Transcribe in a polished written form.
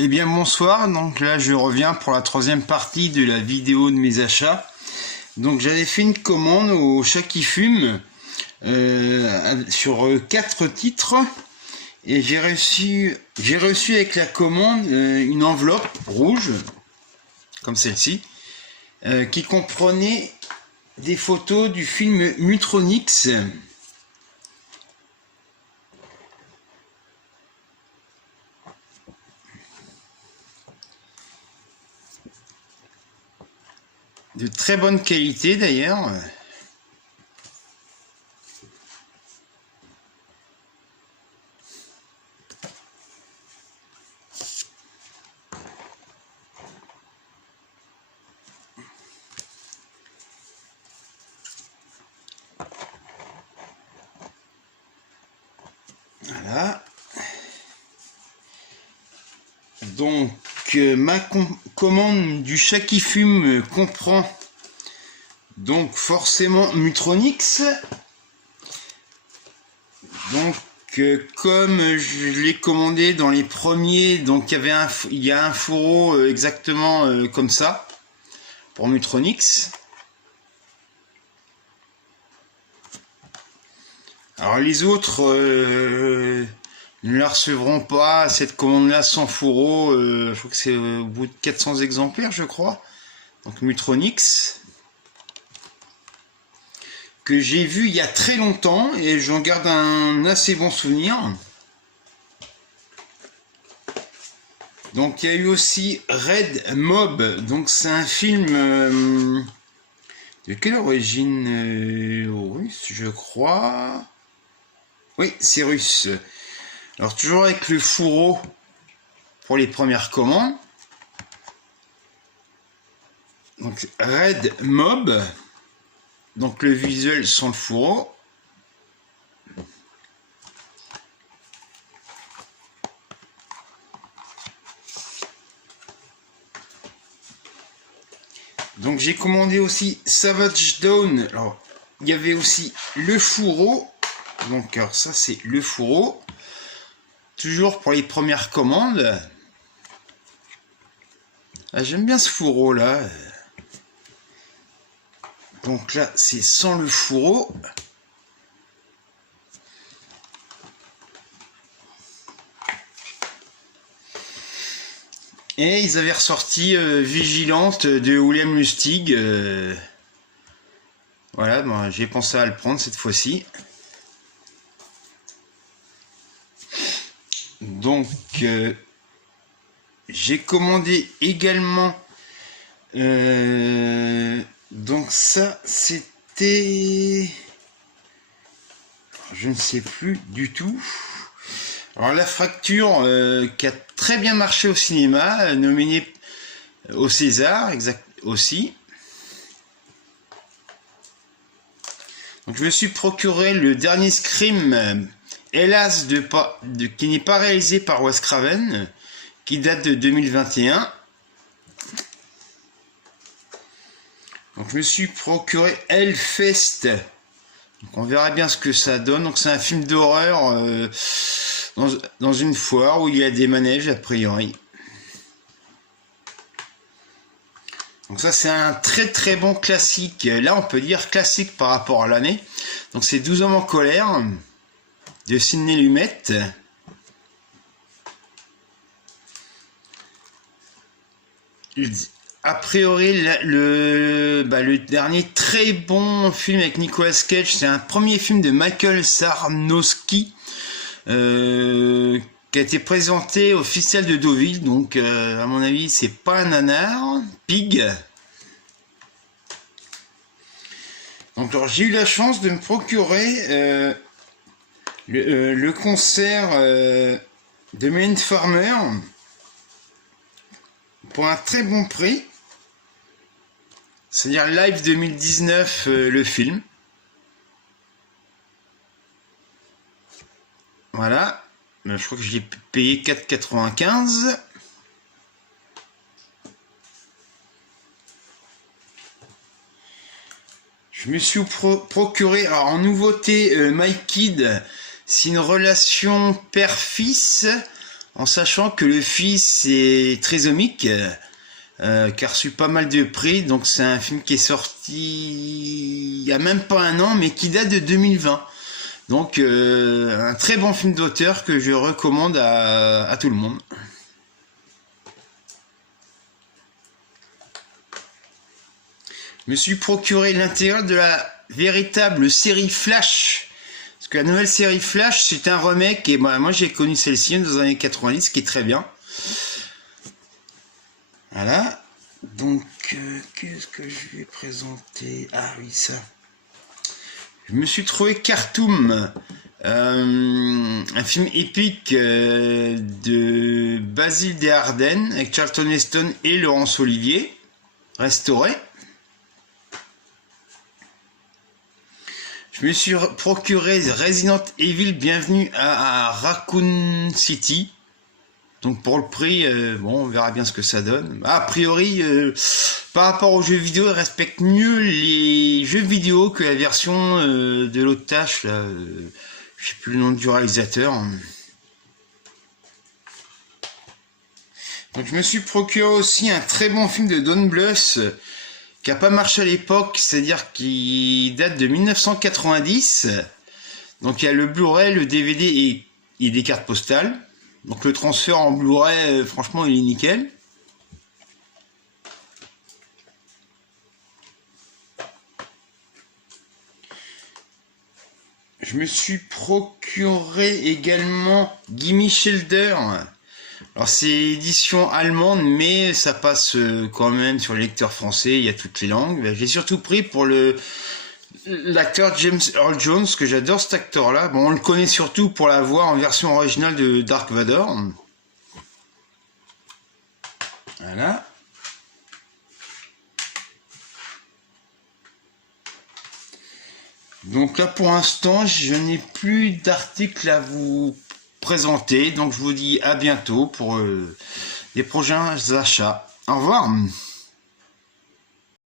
Eh bien bonsoir, donc là je reviens pour la troisième partie de la vidéo de mes achats. Donc j'avais fait une commande au Chat qui fume sur 4 titres et j'ai reçu avec la commande une enveloppe rouge comme celle-ci qui comprenait des photos du film Mutronix. De très bonne qualité d'ailleurs. Voilà. Donc ma commande du Chat qui fume comprend donc forcément Mutronix. Donc comme je l'ai commandé dans les premiers, donc il y a un fourreau exactement comme ça pour Mutronix. Alors les autres ne la recevront pas, cette commande-là, sans fourreau. Je crois que c'est au bout de 400 exemplaires, je crois. Donc Mutronix, que j'ai vu il y a très longtemps et j'en garde un assez bon souvenir. Donc il y a eu aussi Red Mob, donc c'est un film de quelle origine? Russe, je crois. Oui, c'est russe. Alors toujours avec le fourreau pour les premières commandes. Donc Red Mob. Donc le visuel sans le fourreau. Donc j'ai commandé aussi Savage Dawn. Alors il y avait aussi le fourreau. Donc alors ça c'est le fourreau. Toujours pour les premières commandes. Ah, j'aime bien ce fourreau là. Donc là c'est sans le fourreau. Et ils avaient ressorti Vigilante de William Lustig. Voilà, ben, j'ai pensé à le prendre cette fois-ci. Donc j'ai commandé également donc ça c'était, je ne sais plus du tout. Alors La Fracture qui a très bien marché au cinéma, nominé au César exact aussi. Donc je me suis procuré le dernier Scream, hélas qui n'est pas réalisé par Wes Craven, qui date de 2021. Donc je me suis procuré Hellfest. Donc on verra bien ce que ça donne. Donc c'est un film d'horreur dans une foire où il y a des manèges a priori. Donc ça c'est un très très bon classique. Là on peut dire classique par rapport à l'année. Donc c'est 12 hommes en colère de Sidney Lumet. A priori le dernier très bon film avec Nicolas Cage, c'est un premier film de Michael Sarnowski qui a été présenté au Festival de Deauville. Donc à mon avis c'est pas un nanar. Pig. Donc alors j'ai eu la chance de me procurer le concert de Mylène Farmer pour un très bon prix. C'est-à-dire Live 2019 le film. Voilà. Je crois que je l'ai payé 4,95 €. Je me suis procuré, alors en nouveauté, My Kid, c'est une relation père-fils en sachant que le fils est trisomique, qui a reçu pas mal de prix. Donc c'est un film qui est sorti il y a même pas un an, mais qui date de 2020. Donc un très bon film d'auteur que je recommande à tout le monde. Je me suis procuré l'intérieur de la véritable série Flash. Parce que la nouvelle série Flash, c'est un remake, et moi j'ai connu celle-ci dans les années 90, qui est très bien. Voilà. Donc, qu'est-ce que je vais présenter? Ah oui, ça. Je me suis trouvé Khartoum, un film épique de Basile Desardennes, avec Charlton Heston et Laurence Olivier, restauré. Je me suis procuré Resident Evil Bienvenue à Raccoon City. Donc pour le prix, bon, on verra bien ce que ça donne. A priori, par rapport aux jeux vidéo, il respecte mieux les jeux vidéo que la version de l'autre tâche. Là, je sais plus le nom du réalisateur. Donc je me suis procuré aussi un très bon film de Don Bluth, qui a pas marché à l'époque, c'est-à-dire qui date de 1990. Donc il y a le Blu-ray, le DVD et des cartes postales. Donc le transfert en Blu-ray, franchement, il est nickel. Je me suis procuré également Gimme Shelter. Alors c'est édition allemande, mais ça passe quand même sur le lecteur français, il y a toutes les langues. J'ai surtout pris pour l'acteur James Earl Jones, que j'adore cet acteur-là. Bon, on le connaît surtout pour la voix en version originale de Dark Vador. Voilà. Donc là, pour l'instant, je n'ai plus d'articles à vous présenter. Donc je vous dis à bientôt pour des prochains achats. Au revoir.